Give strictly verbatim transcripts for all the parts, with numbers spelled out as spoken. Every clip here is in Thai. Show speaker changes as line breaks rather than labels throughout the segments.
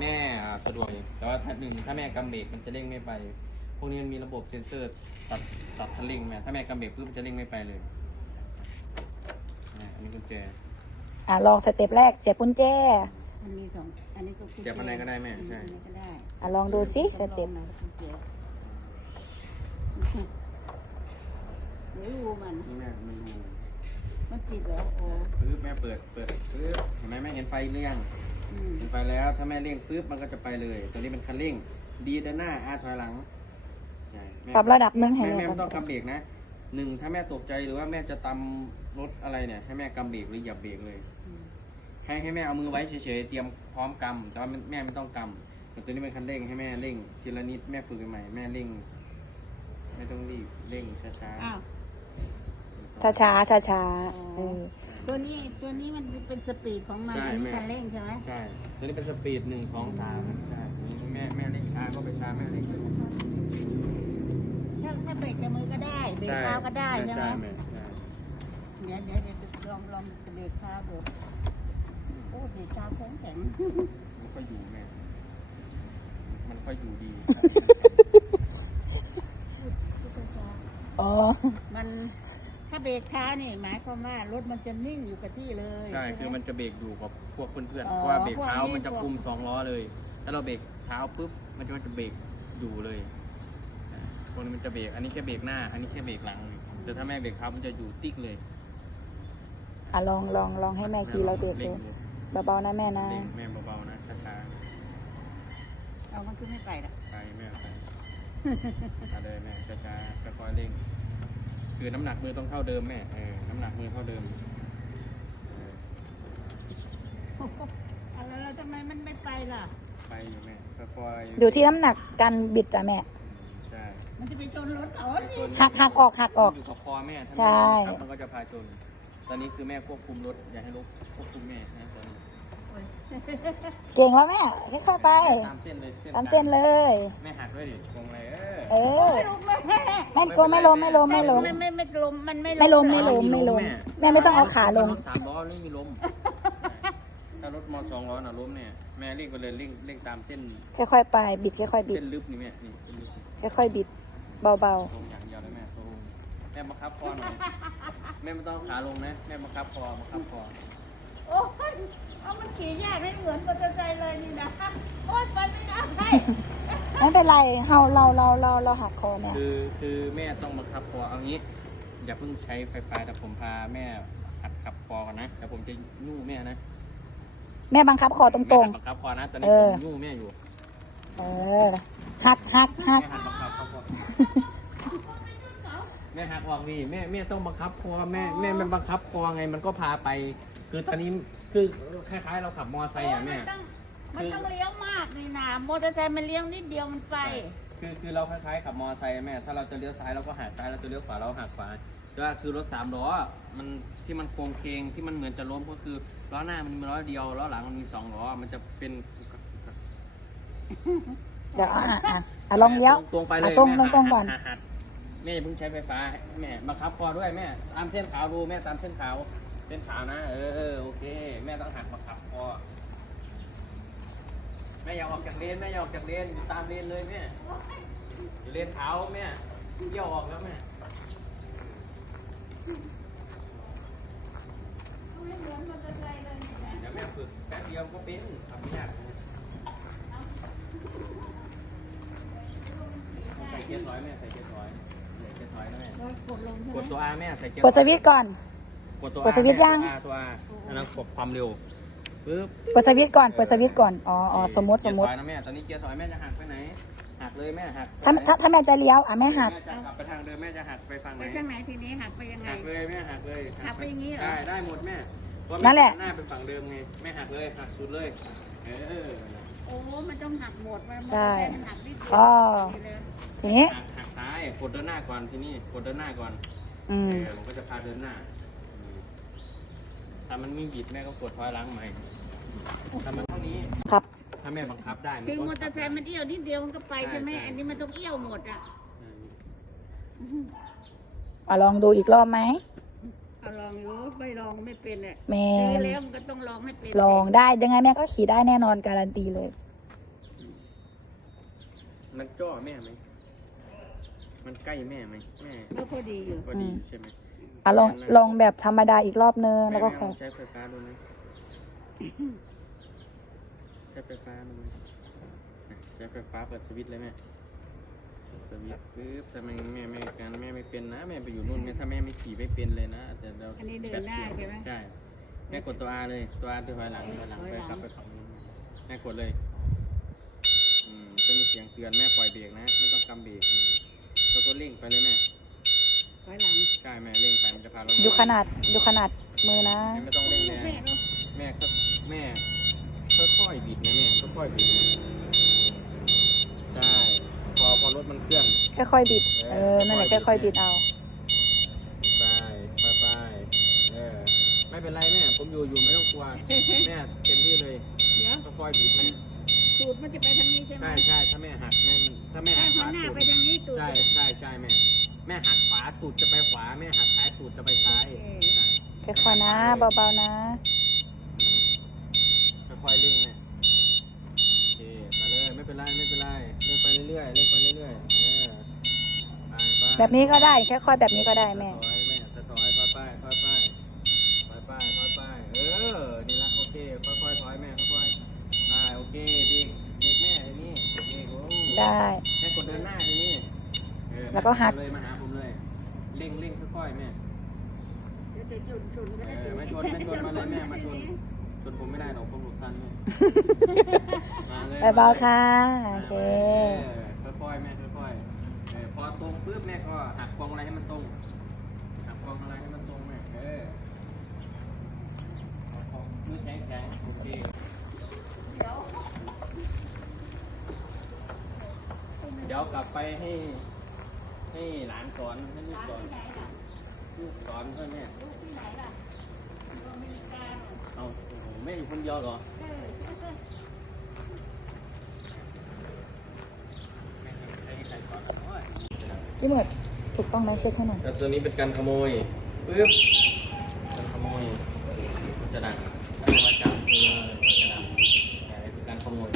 ม่สะดวกแต่ว่าถ้าหนึ่งถ้าแม่กำเบรกมันจะเร่งไม่ไปพวกนี้มันมีระบบเซ็นเซอร์ตัดตัดคันเร่งแม่ถ้าแม่กำเบรกปุ๊บมันจะเร่งไม่ไปเลยอันนี้กุญแจ
อ่ะลองสเต็ปแรกเสียบกุญแจ
มันมีสองอันนี้ก็
เสียบอะไรก็ได้แม่ใช่
ก็ได้
อ่ะลองดูสิสเต็ป
เดี๋ยวดูมัน
นี่แม่มันดู
มันติดเหรอโอ้
ปึ๊บแม่เปิดเปิดปึ๊บเห็นไหมแม่เห็นไฟเรื่องเห็นไฟแล้วถ้าแม่เร่งปึ๊บมันก็จะไปเลยตัวนี้เป็นคันเร่งดีเดินหน้าอาถอยหลัง
ปรับระดับหนึ่งให้
แม่
แม่
แม่ไม่ต้องกำเบรกนะหนึ่งถ้าแม่ตกใจหรือว่าแม่จะตำรถอะไรเนี่ยให้แม่กำเบรกหรือเหยียบเบรกเลยให้ให้แม่เอามือไว้เฉยๆเตรียมพร้อมกำแต่ว่าแม่ไม่ต้องกำแต่ตัวนี้เป็นคันเร่งให้แม่เร่งทีละนิดแม่ฝึกใหม่แม่เร่งไม่ต้องรีบเร่งช้าๆ
ช้าช้าช้าช้า
ตัวนี้ตัวนี้มันเป็นสปีดของมันอันนี้คันเร่งใช่ไหม
ใช่ตัวนี้เป็นสปีดหนึ่งสองสามใช่แม่แม่เร่งช้าก็ไปช้าแม่เร่ง
ถ้าถ้าเบรกกับมือก็ได้เบรกเท้าก็ได้ใช่ไหมเดี๋ยวเดี๋ยวเดี๋ยวลองลองเบรกเท้าดูโอ้เบรกเท้าแข็งแข็ง
มันก็อยู่แม่มันก็อยู่ดี
อ๋อ
มันถ้าเบรกเท้านี่หมายความว่ารถมันจะนิ่งอยู่กับที่เลย
ใช่คือมันจะเบรกอยู่กับพวกเพื่อนๆเพราะว่าเบรกเท้ามันจะคุมสองล้อเลยถ้าเราเบรกเท้าปุ๊บมันจะมันจะเบรกอยู่เลยพวกนี้มันจะเบรกอันนี้แค่เบรกหน้าอันนี้แค่เบรกหลังแต่ถ้าแม่เบรกเท้ามันจะอยู่ติ๊กเลย
อ่ะลองลองลองให้แม่ชี้เราเบรกดูเบาๆนะแม่นะ
แม่เบาๆนะช้า
ๆเอามันขึ้นไม่ไปละ
ไปแม่ไปเอาเลยแม่ช้าๆค่อยๆเร่งคือน้ำหนักมือต้องเท่าเดิมแม่เออน้ำหนักมือเท่าเดิม
อะไรแล้วทำไมมันไม่ไปล่ะ
ไปอยู่แม่ค่อย
ๆอยู่ที่น้ำหนักการบิดจ้ะแม่
ใช่
มันจะไปชนรถเขา
หักหักออกหักออก
อยู่กับคอแม่
ใช่
มันก็จะพาชนตอนนี้คือแม่ควบคุมรถอย่าให้รถควบคุมแม่นะตอนนี้
เก่งแล้วแม่ค่อยๆไป
ตามเส้นเลย
ตามเส้นเลย
แม่หักด้วยดิตรงไหน
เออแม่กลัวไม่ล้มไม่ล้มไม่ล้ม
ไม่ไม่ไม่ล้มมันไม่
ไม่ล้มไม่ล้มไม่ล้มแม่ไม่ต้องเอาขาลง
รถสามล้อไม่มีล้มถ้ารถมอสองล้อน่ะล้มเนี่ยแม่เร่งไปเลยเร่งเร่งตามเส้น
ค่อยๆไปบิดค่อยๆบิด
เส้นลึกนี่แม่นี่เส้นลึก
ค่อยๆบิดเบาๆ
ตรงอย่างเดียวเลยแม่ตรงแม่บังคับคอหน่อยแม่ไม่ต้องขาลงนะแม่บังคับคอบังคับคอ
โอ้ยเอามันขี่แยกให้เหมือนมอเตอร์ไซค์เลยนี่นะโอ้ยไปไม่ได้
ไม่เป็นไรเราเราเราเราเราหักคอแม่
คือคือแม่ต้องบังคับคอเอางี้อย่าเพิ่งใช้ไฟฟ้าแต่ผมพาแม่หัดขับคอก่อนนะแต่ผมจะยู่แม่นะ
แม่บังคับคอตรงๆ
บังคับคอนะตอนนี้ผมยู่แม่อยู่
เออหักหักหัก
แม่หักออกนี่แม่แม่ต้องบังคับคอแม่แม่มันบังคับคอไงมันก็พาไปคือตอนนี้คือคล้ายๆเราขับมอไซค์อ่ะแม่
มันต้องเลี้ยวมากนี่นะมอเตอร์ไซค์มันเลี้ยวนิดเดียวมันไป
คือคือเราคล้ายๆขับมอไซค์แม่ถ้าเราจะเลี้ยวซ้ายเราก็หักซ้ายเราจะเลี้ยวขวาเราหักขวาแต่ว่าคือรถสามล้อมันที่มันโค้งเคงที่มันเหมือนจะล้มก็คือล้อหน้ามันมีล้อเดียวล้อหลังมันมีสองล้อมันจะเป็น
เดี๋ยวอ่ะอ่ะอ่ะลองเลี้ยว
ตรงไปเลย
ตรงตรงก่อน
แม่เพิ่งใช้ไฟฟ้าแม่บังคับคอด้วยแม่ตามเส้นขาวดูแม่ตามเส้นขาวเส้นขาวนะเออเออโอเคแม่ต้องหักบังคับคอแม่อย่าออกจากเลนแม่อย่าออกจากเลนอยู่ตามเลนเลยแม่อยู่เลนเท้าแม่เยี่ยวออกแล้วแม่เดี๋ยวแม่ฝึกแป๊บเดียวก็เป็นทำไม่ยากใส่เกียร์ถอยแม่ใส่เกียร์ถอยใส่เกียร์ถอยนะแม่กดตัว R แม่ใส่เกียร์
กดสวิตช์ก่อน
กดตัว
กดสวิตช์ยัง
ตัว R อันนั้นกดความเร็วปึ๊บ
เปิดสวิตช์ก่อนเปิดสวิตช์ก่อนอ๋ออ๋อสมมติสมมติ
เกียร์ถอยนะแม่ตอนนี้เกียร์ถอยแม่จะหักไปไหนหักเลยแม่หัก
ถ้าถ้าถ้าแม่จะเลี้ยวอ่ะแม่หัก
แม่จะกลับไปทางเดิมแม่จะหักไปฝั่งไหน
ไปทางไหนทีนี้หักไปยังไง
หักเลยแม่หักเลย
หักไปอย่างนี้เหรอ
ได้ได้หมดแม่
นั่นแหละ
หน้าเป็นฝั่งเดิมไงแม่หักเลยหักสุดเลยเออ
โอ้มันต้องหักหมดมัน
ใช่
หักนิดเดียว
อ๋อทีนี้
หักซ้ายกดเดินหน้าก่อนทีนี้กดเดินหน้าก่อน
อืม
ผมก็จะพาเดินหน้าถ้ามันไม่บิดแม่ก็กดถอยหลังใหม่ถ้ามันเท่านี้
ครับ
ถ้าแม่บังคับได้
คือมอเตอร์ไซค์มันเอี้ยวนิดเดียวมันก็ไปใช่ไหมอันนี้มันต้องเอี้ยวหมดอ่ะ
อ่ะลองดูอีกรอบไหม
เอาลองอยู่ไม่ลองไม่เป็นอ่ะ
แม่
แล้วมันก็ต้องลองให้เป็น
ลองได้ยังไงแม่ก็ขี่ได้แน่นอนการันตีเลย
มันจ่อแม่ไหมมันใกล้แม่ไหมแม่
ก็พอดีอยู่
พอดีใช่ไหม
อ่ะลองลองแบบธรรมดาอีกรอบนึงแล้วก็
ม่
ค่อย
ม่ใช้ไฟฟ้าดูไหมใช้ไฟฟ้าดูไหมอ่ะใช้ไฟฟ้าเปิดสวิตช์เลยแม่เปิดสวิตช์ปึ๊บถ้าแม่แม่ไม่การแม่ไม่เป็นนะแม่ไปอยู่นู่นแม่ถ้าแม่ไม่ขี่ไม่เป็นเลยนะแต่เรา
อันนี้เดินหน้าใช่ไหม
ใช่แม่กดตัว R เลยตัว R คือถอยหลังถอยหลัง
ถอย
ไป
หลัง
กลับไปฝั่งนู้นแม่กดเลยอืมจะมีเสียงเตือนแม่ปล่อยเบรกนะไม่ต้องกำเบรกอืมแล้วก็เร่งไปเลยแม่
ถอยหลัง
ใช่แม่เร่งไปมันจะพาเรา
ดูขนาดดูขนาดมือนะ
แม่ไม่ต้องเร่งแรง
แม่เนาะ
แม่ก็แม่ค่อยๆบิดนะแม่ค่อยๆบิดนะใช่พอพอรถมันเคลื่อน
ค่อยๆบิด เออ นั่นแหละค่อยๆบิดเอา
ไปไปไปเออไม่เป็นไรแม่ผมอยู่อยู่ไม่ต้องกลัวแม่เต็มที่เลย
เดี๋ยว
ค่อยๆบิดแม่
ตูดมันจะไปทางนี้ใช่ไหม
ใช่ใช่ถ้าแม่หักแม่มันถ้าแม่
ถ้า
หัก
หั
ข
ว
วา
หน้า
ตูด
ไปทางนี้ตูด
ใช่
จะ
ใช่ใช่แม่แม่หักขวาตูดจะไปขวาแม่หักซ้ายตูดจะไปซ้ายใช่
ค่อยๆนะ เบาๆนะ
อืมค่อยๆเร่งแม่โอเคไปเลยไม่เป็นไรไม่เป็นไรเร่งไปเรื่อยๆเร่งไปเรื่อยๆเออไปไป
แบบนี้ก็ได้ค่อยๆแบบนี้ก็ได้แม่
ถอยแม่จะถอยค่อยไปค่อยไปค่อยไปค่อยไปเออนี่ละโอเคค่อยๆถอยแม่ค่อยๆไปโอเคเบรกเบรกแม่ทีนี้เบรกโอ้
ได้
แม่กดเดินหน้าทีนี้เออ
แล้วก็หัก
เลยมาหาผมเลยเร่งเร่งค่อยๆแม่
เดี๋ยวจะชนชนก็
เอ
ได้
อไม่ชนไม่ชนมาเลยแม่มาชนชนผมไม่ได้หรอกผมหลุดทันแม่มาเลย
เบาๆค่ะ โอเค
เออค่อยๆแม่ค่อยๆเออพอตรงปุ๊บแม่ก็หักพวงอะไรให้มันตรงหักพวงอะไรให้มันตรงแม่เออเอาของมือแข็งแข็งโอเค
เดี๋ยว
เดี๋ยวกลับไปให้ให้หลานสอนให้ลูกสอน
ที่ไหนล่ะ
ลูกสอนเพื่อนแม่
ลูกที่ไหนล่ะอเมริกาเหรอ
เอาโอ้โหแม่อยู่คนเดียวเหรอ
เออ
แม่ให้ใครสอนอ่ะโอ้ย
พี่หมดถูกต้องไหมเช็คให้หน่อย
แล้วตัวนี้เป็นการขโมยปึ๊บการขโมยจะดังถ้ามาจับเออจะดังแต่เป็นการขโมย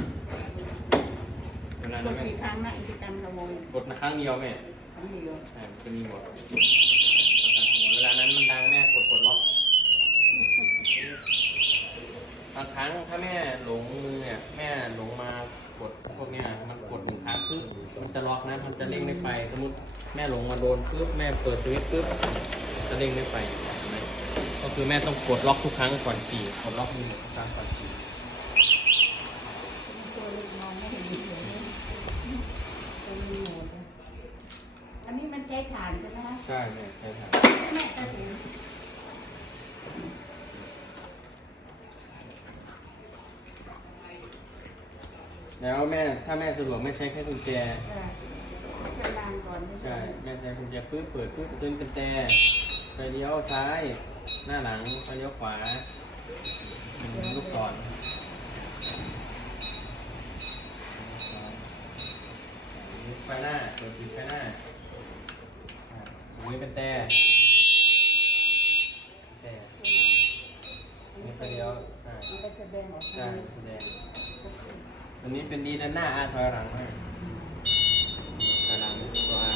เวลาก นั้น
ด
แม่
กี่ครั้งนะอิจกรรมขโมย
กดครั้งเดียวแม่
ครั้งเดียว
ใช่เป็นหมวดการขโมยเวลานั้นมันดังแม่กดกดล็อกบางครั้งถ้าแม่หลงมือเนี่ยแม่หลงมากดพวกเนี้ยมันกดหนึ่งครั้งปึ๊บมันจะล็อกนะมันจะเร่งไม่ไปสมมติแม่หลงมาโดนปึ๊บแม่เปิดสวิตช์ปึ๊บจะเร่งไม่ไปเห็นไหมก็คือแม่ต้องกดล็อกทุกครั้งก่อนขี่กดล็อกมือทุกครั้งก่อนขี่
ตัวเล็กมองไม่เห็นเลยตัวมีหมดเลยอันนี้มันใช้ถ่านใช่ไหมคะ
ใช่แม่ใช่ครับ
แม่ตัดสิน
แล้วแม่ถ้าแม่สะดวกแม่ใช้แค่กุญแจ
เออเป็นรางก่อน
ใช่แม่ใช้กุญแจปึ๊บเปิดปึ๊บตัวนี้เป็นแต่ไฟเลี้ยวซ้าย หน้าหลังไฟเลี้ยวขวาเป็นลูกศรไฟหน้าเปิดปิดไฟหน้าอ่าตรงนี้เป็นแต่แต่นี่ไฟเลี้ยวใช่
มันไปแสดงออก
ใช่แสดงอันนี้เป็นดีด้านหน้าอาถอยหลังให้ถอยหลังตัวอา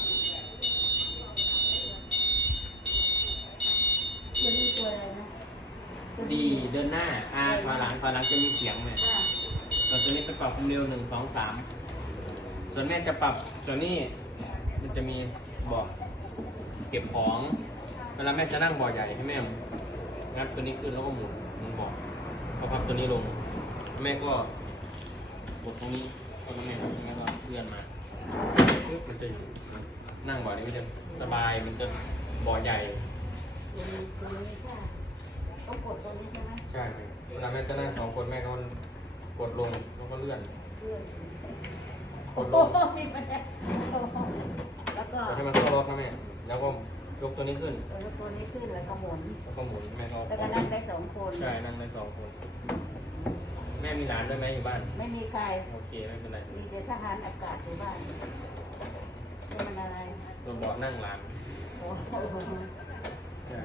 ตัวนี้ตัวอะไรนะ
ดีเดินหน้าอาถอยหลังถอยหลังจะมีเสียงเลย
ค่ะ
ส่วนตัวนี้เป็นปรับความเร็วหนึ่งสองสามส่วนแม่จะปรับตัวนี้มันจะมีเบอกเก็บของเวลาแม่จะนั่งเบาะใหญ่ให้แม่งัดตัวนี้ขึ้นแล้วก็หมุนหมุนเบาะพอพับตัวนี้ลง แม่ก็กดตรงนี้พอตรงนี้แล้วก็เลื่อนมาปึ๊บมันจะอยู่นั่งเบาะนี้มันจะสบายมันจะเบาะใหญ่
ตัวนี้ตัวนี้ค่ะต้องกดตัวนี้ใช่ไหม
ใช่ไหมเวลาแม่จะนั่งสองคนแม่ก็กดลงแล้วก็เลื่อน
เลื่อน
ก
โอ้
ด
โห
ลง
มีปัญหาโอ้โหแล้วก็
กดให้มันเข้ารอบนะแม่แล้วก็ยกตัวนี้ขึ้น
แล้วตัวนี้ขึ้นแล้วก็หมุน
แล้วก็หมุนแม่ก็
แล้วก็นั่งได้สองคน
ใช่นั่งได้สองคน แม่มีหลานด้วยไหมอยู่บ้าน
ไม่มีใคร
โอเคไม่เป็นไร
มีแต่ทหารอากาศอยู่บ้านนี่มันอะไร
ตัวเบาะนั่งหลาน
โอ้โห
ใช่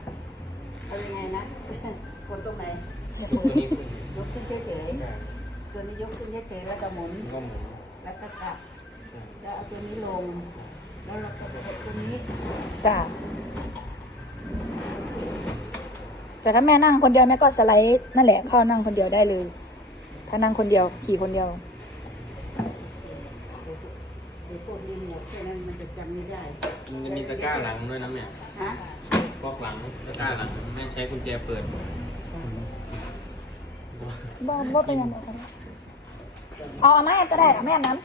เอายังไงนะ กดตรงไหน
ยกตัวนี้ขึ้น
ยกขึ้นเฉย
ใช่
ๆตัวนี้ยกขึ้นเฉยๆแล้วก็หมุน
ก็หมุน
แล้วก็กลับแล้วเอาตัวนี้ลง แล้วเราก็กดตัวนี้
จ้ะแต่ถ้าแม่นั่งคนเดียวแม่ก็สไลด์นั่นแหละเข้านั่งคนเดียวได้เลย ถ้านั่งคนเดียวขี่คนเดียว
ไอ้พวกรีโมทแค่นั้นมันจะจำไม่ได้
มันจะมีตะกร้าหลังด้วยนะแม่
ฮะ
บล็อกหลังตะกร้าหลังแม่ใช้กุญแจเปิด
บ่บ่เป็นยังไงกันเอาเอาแม่ก็ได้เอาแม่นั้น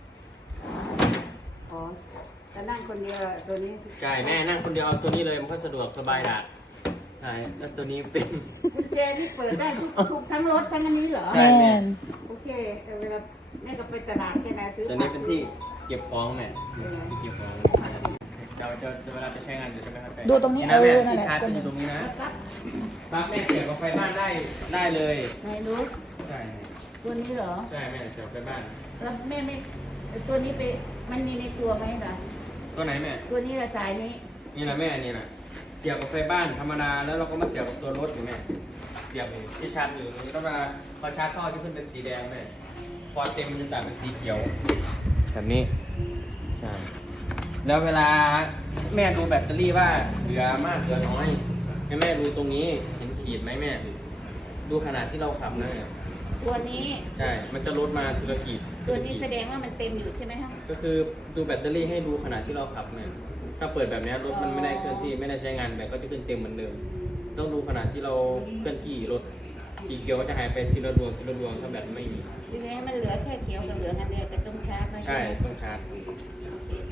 อ๋อจะนั่งคนเดียวตัวนี้
ใช่แม่นั่งคนเดียวเอาตัวนี้เลยมันก็สะดวกสบายดะใช่แล้วตัวนี้เป็น
กุญแจที่เปิดได้ทุกทุกทั้งรถทั้งอันนี้เหรอ
ใช่
แม่น
โอเคแต่เวลาแม่ก็ไปตลาดแค่ไหนซื้อ
ตัวนี้เป็นที่เก็บของแม่ที่เก็บของจะจะจะเวลาจะใช้งานอยู่ใช่ไหมครับ
ดูตรงนี้
นะแม่
เออนั่นแห
ที่
ละ
ชาร์จจะอยู่ตรงนี้นะ
ปั๊บ
ปั๊บแม่เสียบกับไฟบ้านได้ได้เลย
ไหนรู้
ใช่
ตัวนี้เหรอ
ใช่แม่เสียบไฟบ้าน
แล้วแม่ไม่ตัวนี้ไปมันมีในตัวไหมล่ะ
ตัวไหนแม่
ตัวนี้ละสายนี้
นี่แหละแม่นี่แหละเสียบกับไฟบ้านธรรมดาแล้วเราก็มาเสียบกับตัวรถอยู่แม่เสียบอยู่ที่ชาร์จอยู่ตรงนี้แล้วเวลาพอชาร์จเข้าจะขึ้นเป็นสีแดงแม่พอเต็มมันจะตัดเป็นสีเขียวแบบนี้ใช่แล้วเวลาแม่ดูแบตเตอรี่ว่าเหลือมากเหลือน้อยให้แม่ดูตรงนี้เห็นขีดไหมแม่ ดูขนาดที่เราขับนะเนี่ย
ตัวนี้
ใช่มันจะลดมาทีละขีด
ตัวนี้แสดงว่ามันเต็มอยู่ใช่ไหมคะ
ก็คือดูแบตเตอรี่ให้ดูขนาดที่เราขับเนี่ยถ้าเปิดแบบนี้รถมันไม่ได้เคลื่อนที่ไม่ได้ใช้งานแบตก็จะขึ้นเต็มเหมือนเดิม ต้องดูขนาดที่เราเคลื่อนที่รถสีเขียวก็จะหายไปทีละดวงทีละดวงถ้าแบตไม่มี
ทีนี้มันเหลือแค่เขียวกับเหลืองอันเดียวแต่ต้องชาร์จไว้
ใช่ต้องชาร์จ
โอเค